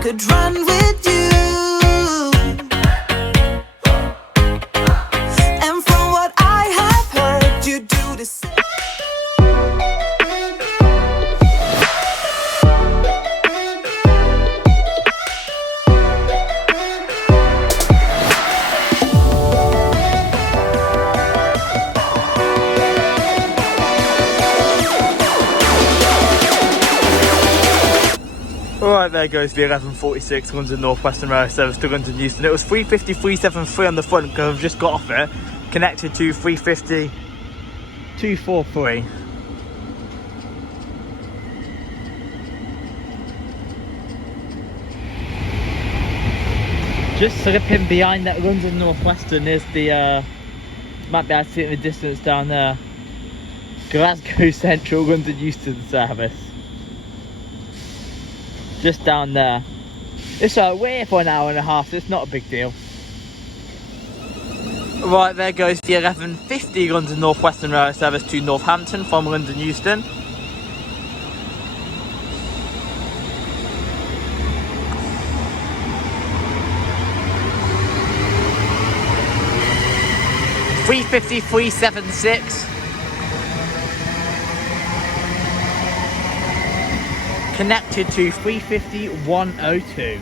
could run with you. And from what I have heard, you do the same. Alright, there goes the 1146 London Northwestern Railway service to London Euston. It was 350-373 on the front because I've just got off it, connected to 350-243. Just slipping behind that London Northwestern is the, might be able to see it in the distance down there, Glasgow Central London Euston service. Just down there. It's we're here for an hour and a half, so it's not a big deal. Right, there goes the 1150 London Northwestern Railway service to Northampton from London Euston. (350-376). Connected to 350-102.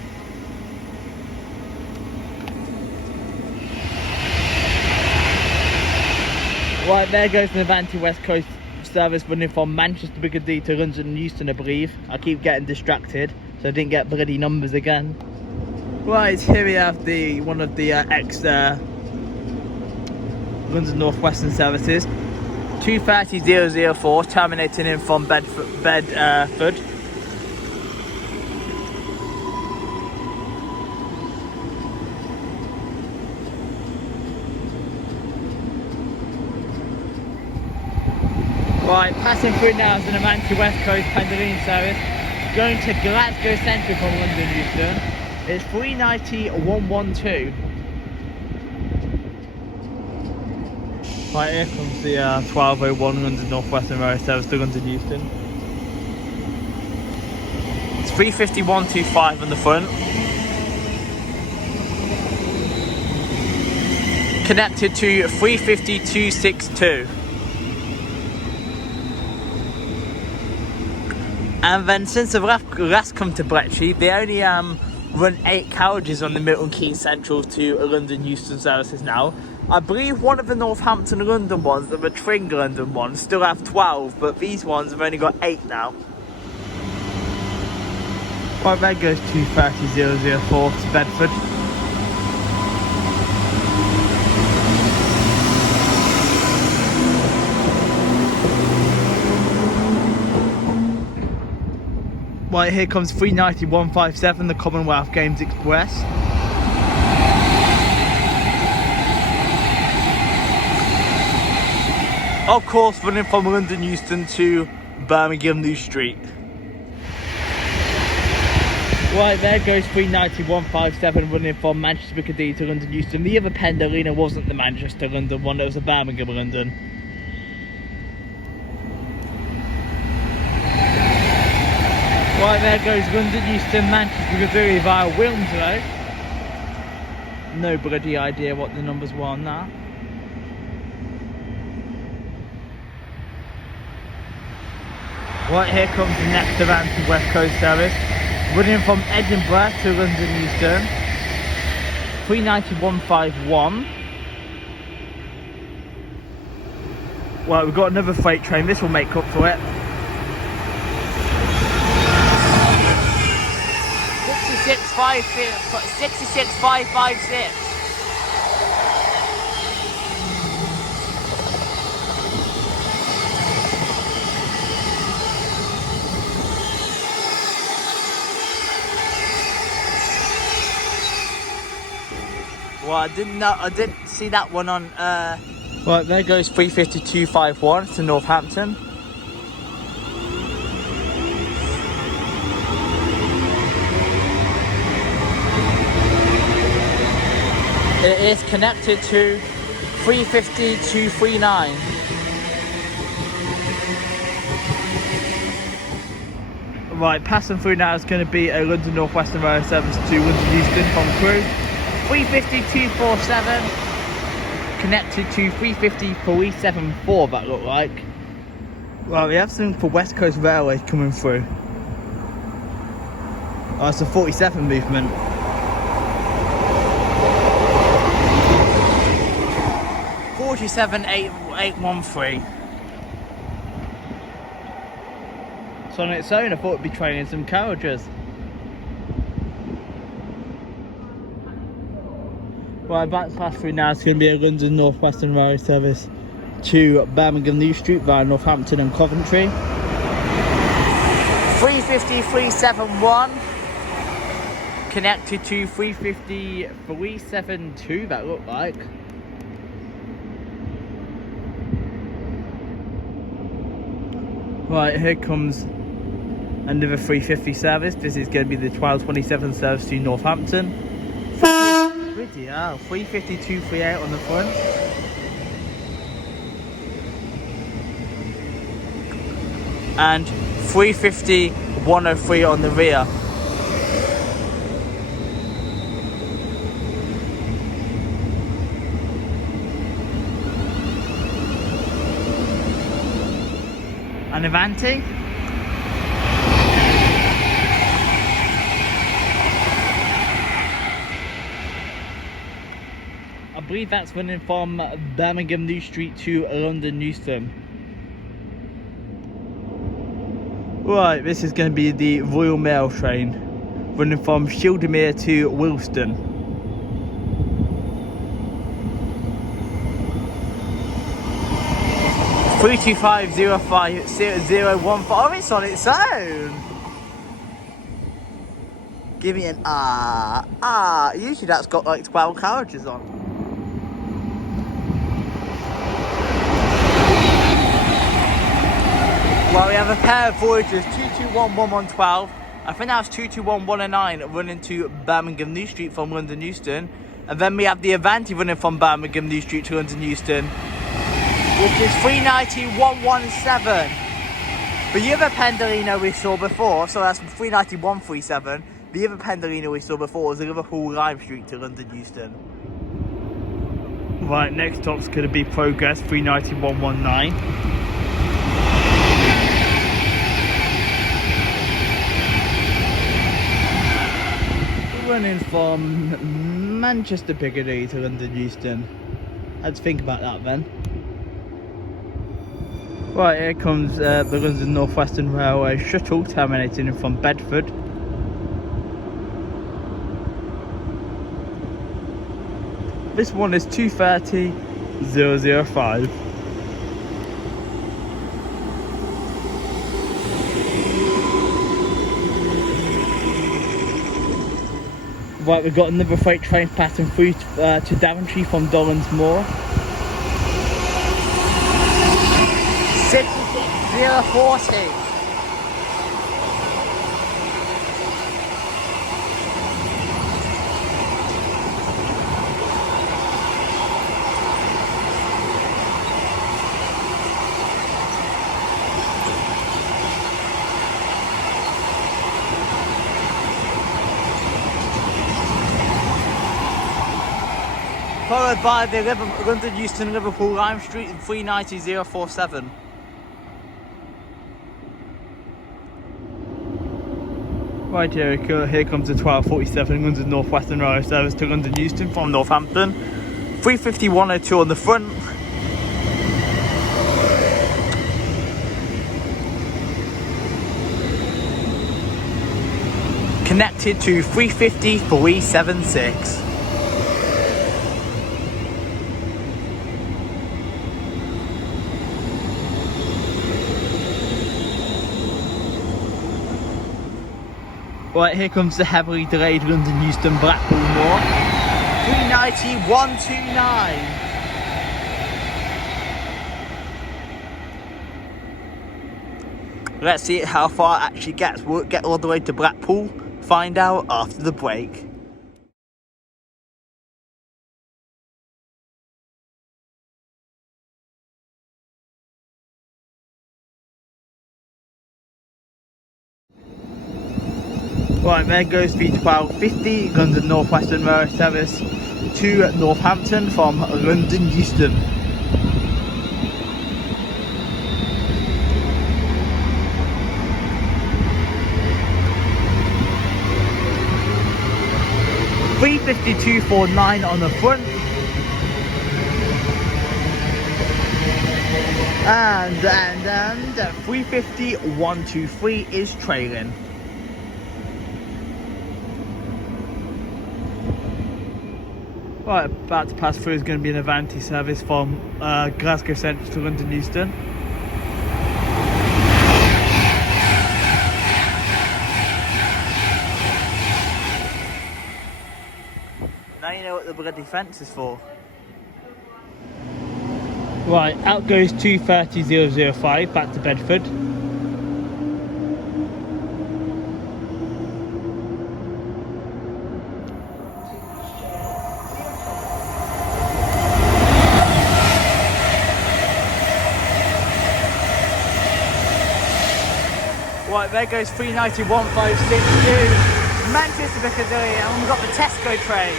Right, there goes the Avanti West Coast service running from Manchester Piccadilly to London Euston, I believe. I keep getting distracted, so I didn't get bloody numbers again. Right, here we have the one of the London Northwestern services. 230-004 terminating in from Bedford. Right, passing through now is an Avanti West Coast Pendolino service going to Glasgow Central from London Euston. It's 390-112. Right, here comes the 1201 London Northwestern Railway service to London Euston. It's 350-125 on the front. Connected to 350-262. And then since I've last come to Bletchley, they only run 8 carriages on the Milton Keynes Central to London Euston services now. I believe one of the Northampton London ones, the Tring London ones, still have 12, but these ones have only got 8 now. Right, there goes 230-004 to Bedford. Right, here comes 390-157, the Commonwealth Games Express. Of course, running from London Euston to Birmingham New Street. Right, there goes 390-157 running from Manchester Piccadilly to London Euston. The other Pendolino wasn't the Manchester London one, it was a Birmingham London. Right, there goes London Euston, Manchester Piccadilly via Wilmslow. No bloody idea what the numbers were on that. Right, here comes the next Avanti West Coast service, running from Edinburgh to London Euston. 390-151. Well, we've got another freight train, this will make up for it. 66556. Well, I didn't see that one on right, there goes 350-251 to Northampton. It is connected to 350-239. Right, passing through now is going to be a London Northwestern Railway service to London Euston from crew. 350-247 connected to 350-374, that looked like. Right, we have something for West Coast Railway coming through. Oh, it's a 47 movement. (47-813). So on its own, I thought it'd be training some carriages. Right, back to pass through now. It's going to be a London Northwestern Railway service to Birmingham New Street via Northampton and Coventry. 350-371 connected to 350-372, that looked like. Right, here comes another 350 service. This is going to be the 1227 service to Northampton. 350-238 on the front. And 350-103 on the rear. And Avanti. I believe that's running from Birmingham New Street to London Euston. Right, this is going to be the Royal Mail train running from Shildemere to Wilston. (325-05-015). Oh, it's on its own. Give me an ah. Usually that's got like 12 carriages on. Well, we have a pair of Voyagers, 221112. I think that's 221109 running to Birmingham New Street from London Euston. And then we have the Avanti running from Birmingham New Street to London Euston, which is 390-117. The other Pendolino we saw before, so that's 390-137. The other Pendolino we saw before was the Liverpool Lime Street to London Euston. Right, next stop's going to be Progress, 390-119. Running from Manchester Piccadilly to London Euston. Let's think about that then. Right, here comes the London Northwestern Railway shuttle terminating from Bedford. This one is 230-005. Right, we've got another freight train passing through to Daventry from Dollans Moor. 66040. Followed by the London Euston Liverpool Lime Street in 390-047. Right, here comes the 1247 London Northwestern Railway service to London Euston from Northampton. 350-102 on the front. Connected to 350-376. Right, here comes the heavily delayed London Euston Blackpool Moor. 390-129. Let's see how far it actually gets. Will it get all the way to Blackpool? Find out after the break. Right, there goes the 1250 London Northwestern Railway service to Northampton from London Euston. (350-249) on the front, and 350-123 is trailing. Right, about to pass through is going to be an Avanti service from Glasgow Central to London Euston. Now you know what the bloody fence is for. Right, out goes 230-005 back to Bedford. Right, there goes 390-1562 Manchester Piccadilly, and we've got the Tesco train.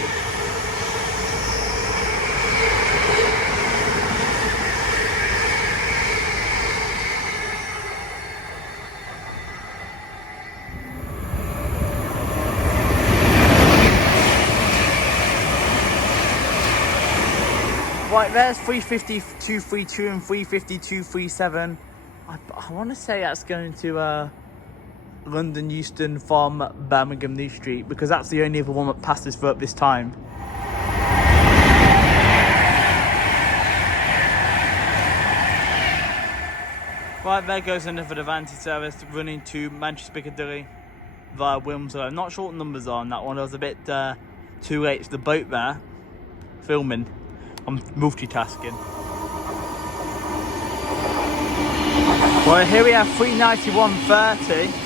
Right, there's 350-232 and 350-237. I want to say that's going to London Euston from Birmingham New Street, because that's the only other one that passes through at this time. Right, there goes another Avanti service running to Manchester Piccadilly via Wilmslow. I'm not sure what numbers are on that one. I was a bit too late to the boat there filming. I'm multitasking. Well, here we have 391-30.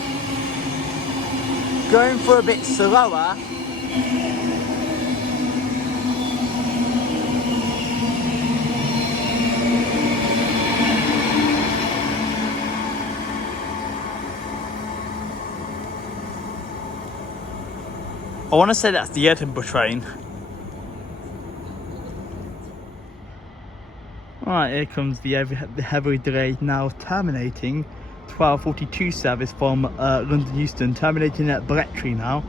Going for a bit slower. I want to say that's the Edinburgh train. Right, here comes the heavily delayed, now terminating 1242 service from London Euston, terminating at Bletchley now.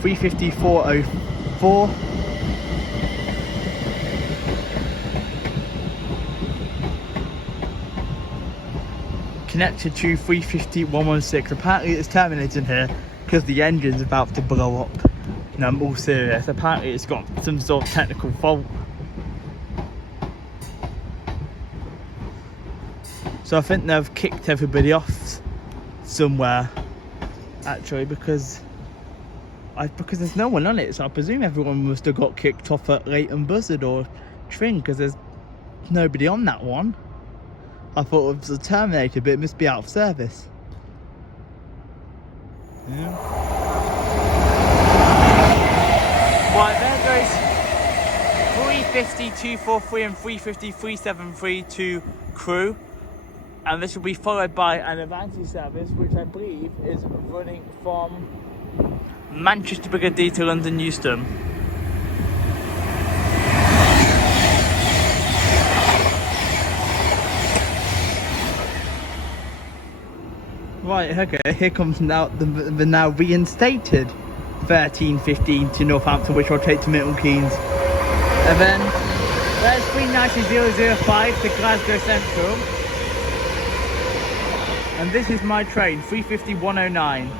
350-404. Connected to 350-116. Apparently it's terminating here because the engine's about to blow up. No, I'm all serious. Apparently it's got some sort of technical fault. So I think they've kicked everybody off somewhere, actually, because there's no one on it. So I presume everyone must have got kicked off at Leighton Buzzard or Tring, because there's nobody on that one. I thought it was terminated, but it must be out of service. Yeah. Right, there goes 350-243 and 350-373 to Crewe. And this will be followed by an Avanti service, which I believe is running from Manchester Piccadilly to London Euston. Right, okay, here comes now the now reinstated 1315 to Northampton, which will take to Milton Keynes. And then there's 390-005 to Glasgow Central. And this is my train, 350-109.